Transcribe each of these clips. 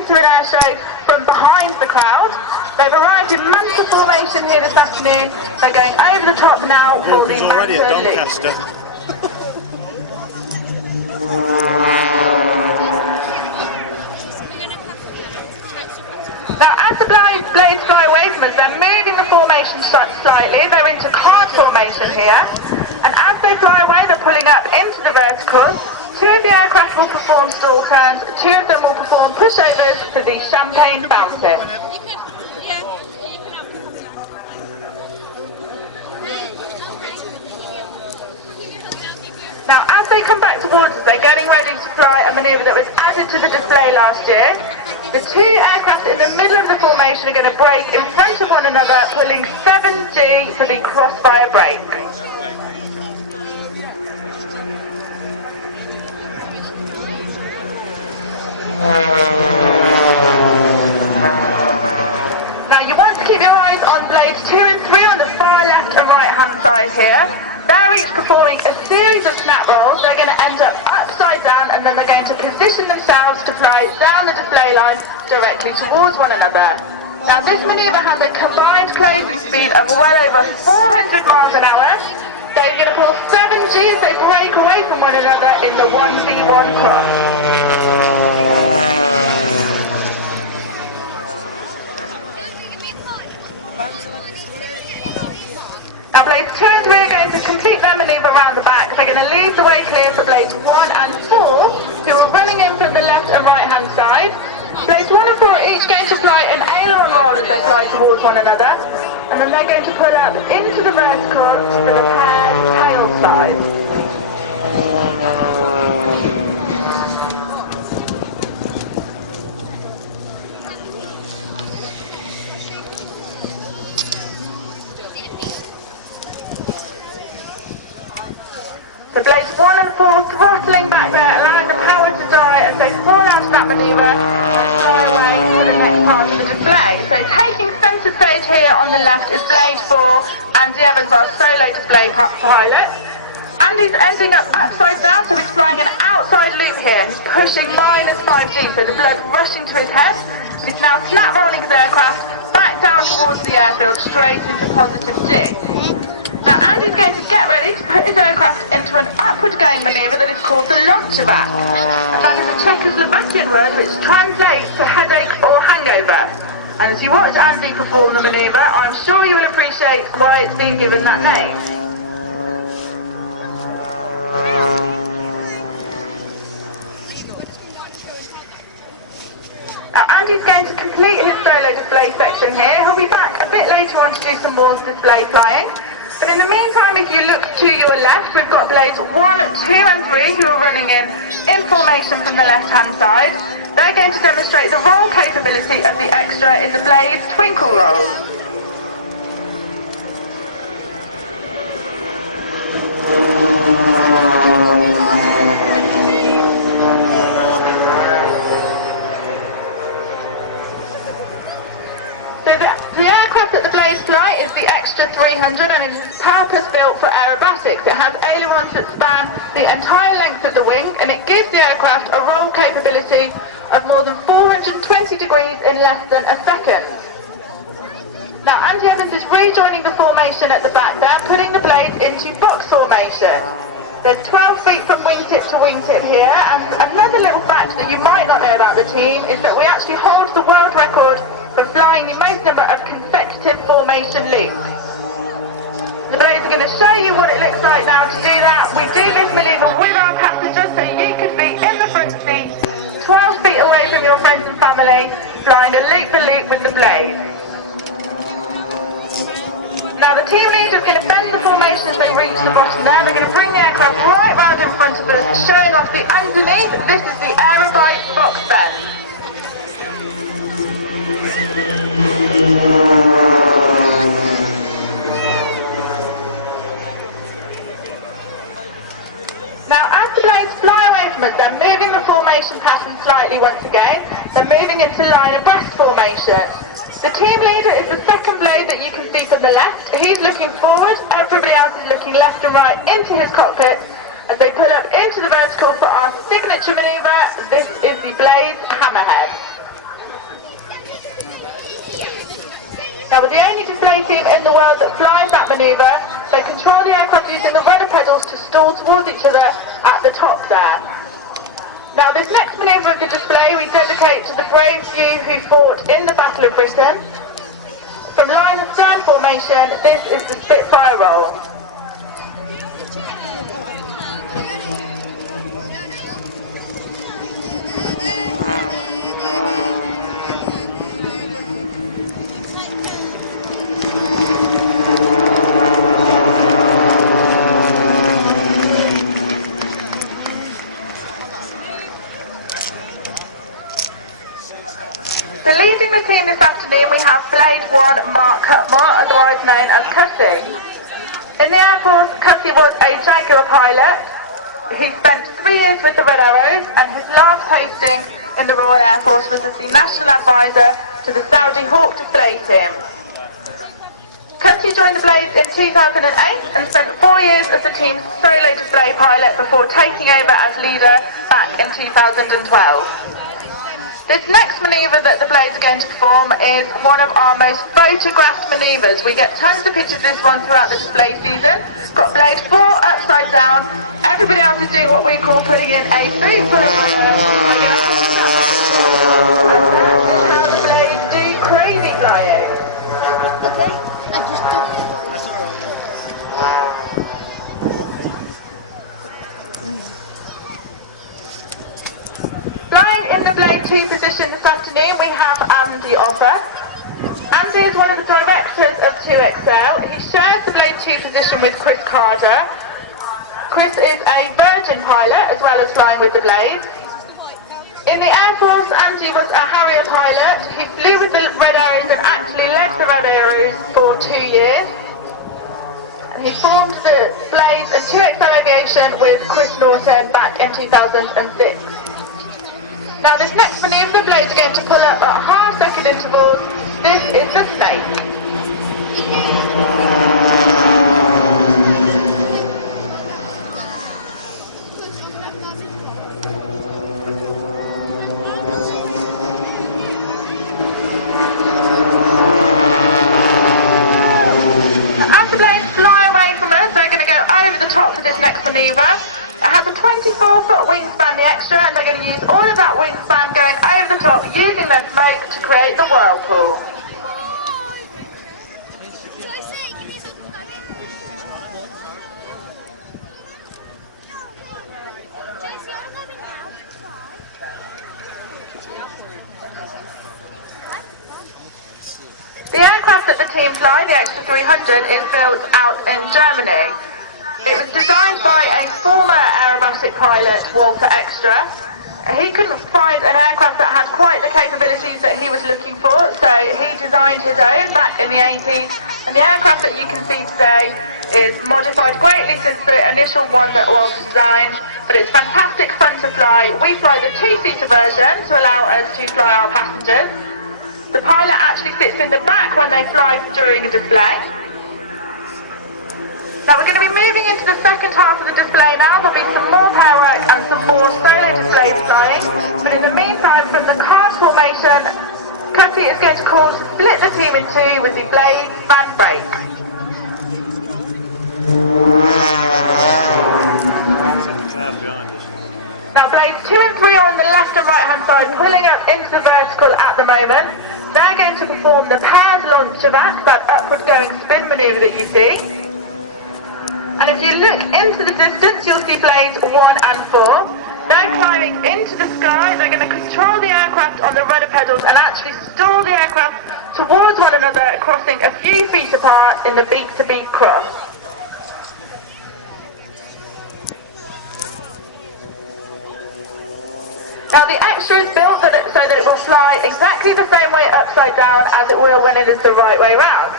entering airshow from behind the crowd. They've arrived in Manta formation here this afternoon. They're going over the top now for the already at Manta loop. Doncaster. Now, as the blades fly away from us, they're moving the formation slightly. They're into card formation here. And as they fly away, they're pulling up into the vertical. Two of the aircraft will perform stall turns. Two of them will perform pushovers for the champagne fountain. Now, as they come back towards us, they're getting ready to fly a manoeuvre that was added to the display last year. The two aircraft in the middle of the formation are going to brake in front of one another, pulling 7G for the crossfire brake. Now, you want to keep your eyes on blades 2 and 3 on the far left and right hand side here. They're each performing a series of snap rolls. They're going to end up upside down, and then they're going to position themselves to fly down the display line directly towards one another. Now, this manoeuvre has a combined closing speed of well over 400 miles an hour. They're going to pull 7G as they break away from one another in the 1v1 cross. Now, blades 2 and 3 are going to complete their manoeuvre around the back. They're going to leave the way clear for blades 1 and 4, who are running in from the left and right hand side. Blades 1 and 4 are each going to fly an aileron roll as they fly towards one another, and then they're going to pull up into the vertical for the paired tail slide. The blades 1 and 4 throttling back there, allowing the power to die as they fall out of that manoeuvre and fly away for the next part of the display. So taking centre stage here on the left is blade 4, Andy Evans, our solo display pilot. Andy's ending up upside down, so he's flying an outside loop here. He's pushing minus 5G, so the blood rushing to his head. He's now snap rolling his aircraft back down towards the airfield, straight into positive G. Now, Andy's going to get ready to put his aircraft into an upward-going manoeuvre that is called the launcher back. And that is a Czechoslovakian word which translates to headache or hangover. And as you watch Andy perform the manoeuvre, I'm sure you will appreciate why it's been given that name. Now, Andy's going to complete his solo display section here. He'll be back a bit later on to do some more display flying. But in the meantime, if you look to your left, we've got blades 1, 2 and 3 who are running in formation from the left-hand side. They're going to demonstrate the roll capability of the extra in the blades twinkle roll. So the aircraft that the blades fly is the Extra 300, and it is purpose-built for aerobatics. It has ailerons that span the entire length of the wing, and it gives the aircraft a roll capability of more than 420 degrees in less than a second. Now, Andy Evans is rejoining the formation at the back there, putting the blades into box formation. There's 12 feet from wingtip to wingtip here, and another little fact that you might not know about the team is that we actually hold the world record for flying the most number of consecutive formation loops. The blades are going to show you what it looks like now to do that. We do this manoeuvre with our passengers, so you could be in the front seat, 12 feet away from your friends and family, flying a loop-the-loop with the blades. Now, the team leader is going to bend the formation as they reach the bottom there. They're going to bring the aircraft right round in front of us, showing off the underneath. This is the Aerobite box bend. Now, as the blades fly away from us, they're moving the formation pattern slightly once again. They're moving into line abreast formation. The team leader is the second blade that you can see from the left. He's looking forward, everybody else is looking left and right into his cockpit as they pull up into the vertical for our signature manoeuvre. This is the blades hammerhead. Now, we're the only display team in the world that flies that manoeuvre. They control the aircraft using the rudder pedals to stall towards each other at the top there. Now, this next manoeuvre of the display we dedicate to the brave few who fought in the Battle of Britain. From line and stern formation, this is the Spitfire roll. So leading the team this afternoon we have Blade 1 Mark Cutmore, otherwise known as Cutty. In the Air Force, Cutty was a Jaguar pilot. He spent 3 years with the Red Arrows and his last posting in the Royal Air Force was as the National Advisor to the Saudi Hawk display team. Cutty joined the Blades in 2008 and spent 4 years as the team's solo display pilot before taking over as leader back in 2012. This next manoeuvre that the Blades are going to perform is one of our most photographed manoeuvres. We get tons of pictures of this one throughout the display season. Got Blade 4 upside down. Everybody else is doing what we call putting in a boot for a runner. We're going to hold that picture. And that is how the Blades do crazy flying. Flying in the Blade 2 position this afternoon we have Andy Offer. Andy is one of the directors of 2XL. He shares the Blade 2 position with Chris Carter. Chris is a Virgin pilot as well as flying with the Blades. In the Air Force, Andy was a Harrier pilot. He flew with the Red Arrows and actually led the Red Arrows for 2 years. And he formed the Blades and 2XL Aviation with Chris Norton back in 2006. Now this next manoeuvre the Blades are going to pull up at half-second intervals. This is the Snake. Now, as the Blades fly away from us, they're going to go over the top for this next manoeuvre. It has a 24-foot wingspan, the extra, and they're going to use all of that wingspan going over the top, using their smoke to create the whirlpool. The aircraft that the team fly, the Extra 300, is built out in Germany. It was designed by a former aerobatic pilot, Walter Extra. He couldn't find an aircraft that had quite the capabilities that he was looking for, so he designed his own back in the 80s. And the aircraft that you can see today is modified greatly since the initial one that was designed, but it's fantastic fun to fly. We fly the 2-seater version to allow us to fly our passengers. The pilot actually sits in the back when they fly during a display. Now we're going to be moving into the second half of the display now. There'll be some more power work and some more solo displays flying. But in the meantime, from the card formation, Cutty is going to call to split the team in two with the Blades fan brake. Now Blades 2 and 3 on the left and right hand side pulling up into the vertical at the moment. They're going to perform the paired launch of act, that upward going spin manoeuvre that you see. And if you look into the distance, you'll see Blades 1 and 4. They're climbing into the sky. They're going to control the aircraft on the rudder pedals and actually stall the aircraft towards one another, crossing a few feet apart in the beak-to-beak cross. Now the Extra is built so that it will fly exactly the same way upside down as it will when it is the right way round.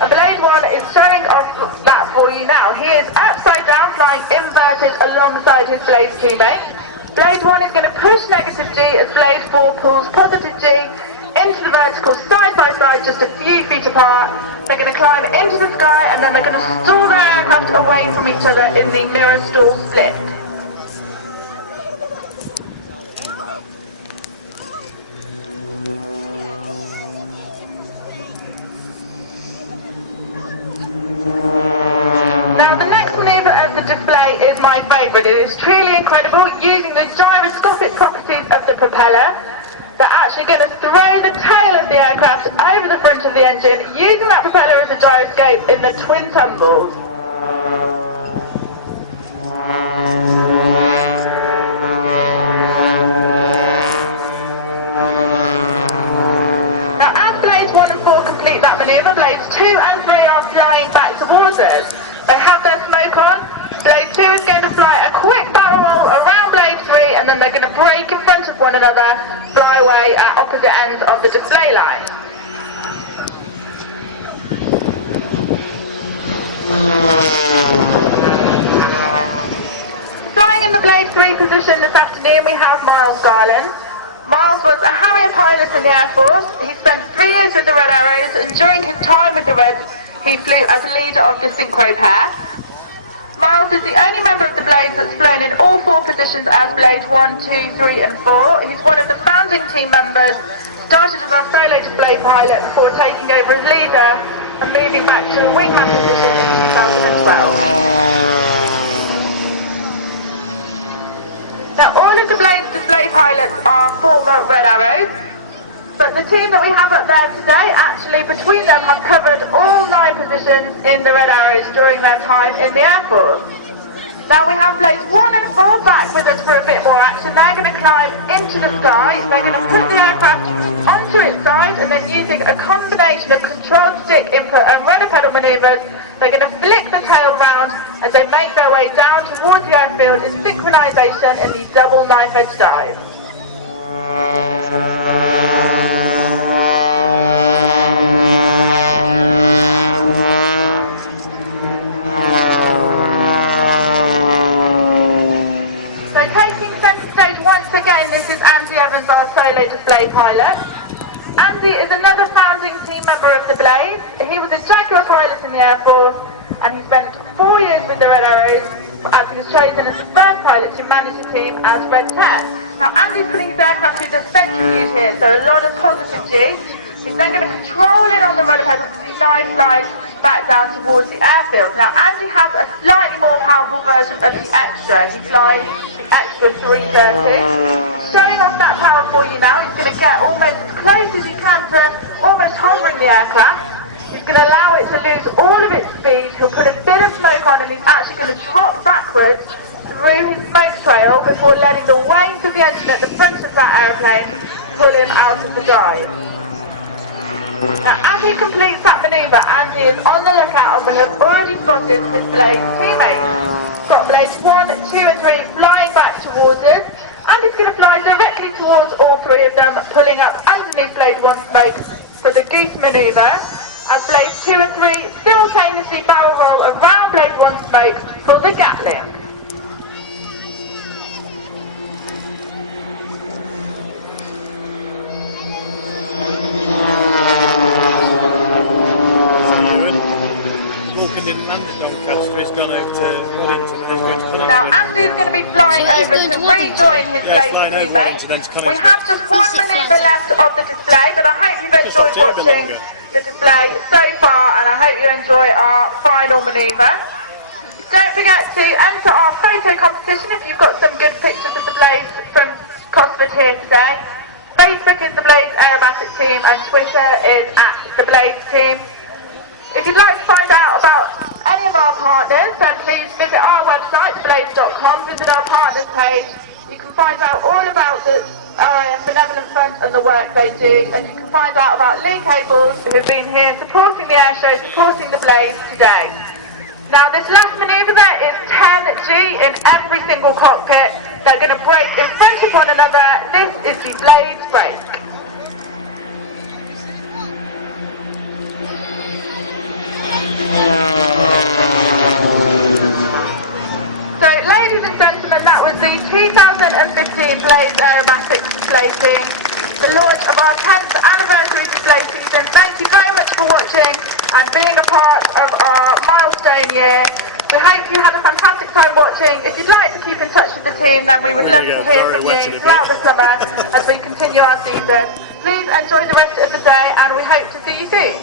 And Blade 1 is showing off that for you now. He is upside down, flying inverted alongside his Blade teammate. Blade 1 is going to push negative G as Blade 4 pulls positive G into the vertical side by side, just a few feet apart. They're going to climb into the sky and then they're going to stall their aircraft away from each other in the mirror stall split. Now the next manoeuvre of the display is my favourite. It is truly incredible, using the gyroscopic properties of the propeller. They're actually going to throw the tail of the aircraft over the front of the engine, using that propeller as a gyroscope in the twin tumbles. Now as blades 1 and 4 complete that manoeuvre, blades 2 and 3 are flying back towards us. They have their smoke on. Blade 2 is going to fly a quick barrel roll around blade 3, and then they're going to break in front of one another, fly away at opposite ends of the display line. Flying in the blade 3 position this afternoon, we have Miles Garland. Miles was a Harrier pilot in the Air Force. He spent 3 years with the Red Arrows, and during his time with the Reds, he flew as leader of the synchro pair. Miles is the only member of the Blades that's flown in all 4 positions as Blades 1, 2, 3 and 4. He's one of the founding team members, started as a solo display pilot before taking over as leader and moving back to the wingman position in 2012. Now all of the Blades display pilots are former Red Arrows, but the team that we have up there today, actually between them, have covered all 9 positions in the Red Arrows during their time in the Air Force. Now we have Blades 1 and 4 back with us for a bit more action. They're going to climb into the sky, they're going to put the aircraft onto its side, and then using a combination of controlled stick input and rudder pedal manoeuvres, they're going to flick the tail round as they make their way down towards the airfield in synchronisation in the double knife-edge dive. This is Andy Evans, our solo display pilot. Andy is another founding team member of the Blades. He was a Jaguar pilot in the Air Force, and he spent 4 years with the Red Arrows as he was chosen as the first pilot to manage the team as Red 10. Now Andy's putting his aircraft through the centrifuge here, so a lot of positive juice. He's then going to control it on the rudder pedal to slide back down towards the airfield. Now Andy has a slightly more powerful version of the Extra. He flies the Extra 330. Showing off that power for you now, he's going to get almost as close as you can to almost hovering the aircraft. He's going to allow it to lose all of its speed. He'll put a bit of smoke on, and he's actually going to drop backwards through his smoke trail before letting the weight of the engine at the front of that aeroplane pull him out of the dive. Now as he completes that manoeuvre, Andy is on the lookout and will have already spotted his Blade teammates. Got Blades 1, 2 and 3 flying back towards us. And he's going to fly directly towards all 3 of them, pulling up underneath Blade 1 smoke for the goose manoeuvre, as Blades 2 and 3 simultaneously barrel roll around Blade 1 smoke for the Gatling. Vulcan didn't land at Doncaster, he's gone out to Waddington and then going to Coningsby. Now Andy's going to be flying So he's going to Waddington? Yeah, he's flying over Waddington then to Coningsby. We have just 1 minute left of the display, but I hope you've Just stopped enjoyed here a bit watching longer. the display so far, and I hope you enjoy our final manoeuvre. Don't forget to enter our photo competition if you've got some good pictures of the Blades from Cosford here today. Facebook is the Blades Aerobatic Team, and Twitter is @TheBladesTeam. If you'd like to find out about any of our partners, then please visit our website, blades.com, visit our partners page. You can find out all about the RAF Benevolent Fund and the work they do, and you can find out about Lee Cables, who've been here supporting the air show, supporting the Blades today. Now this last manoeuvre there is 10G in every single cockpit. They're going to break in front of one another. This is the Blades break. So, ladies and gentlemen, that was the 2015 Blades Aerobatics display team, the launch of our 10th anniversary display season. Thank you very much for watching and being a part of our milestone year. We hope you had a fantastic time watching. If you'd like to keep in touch with the team, then we would love to hear from you throughout the summer as we continue our season. Please enjoy the rest of the day, and we hope to see you soon.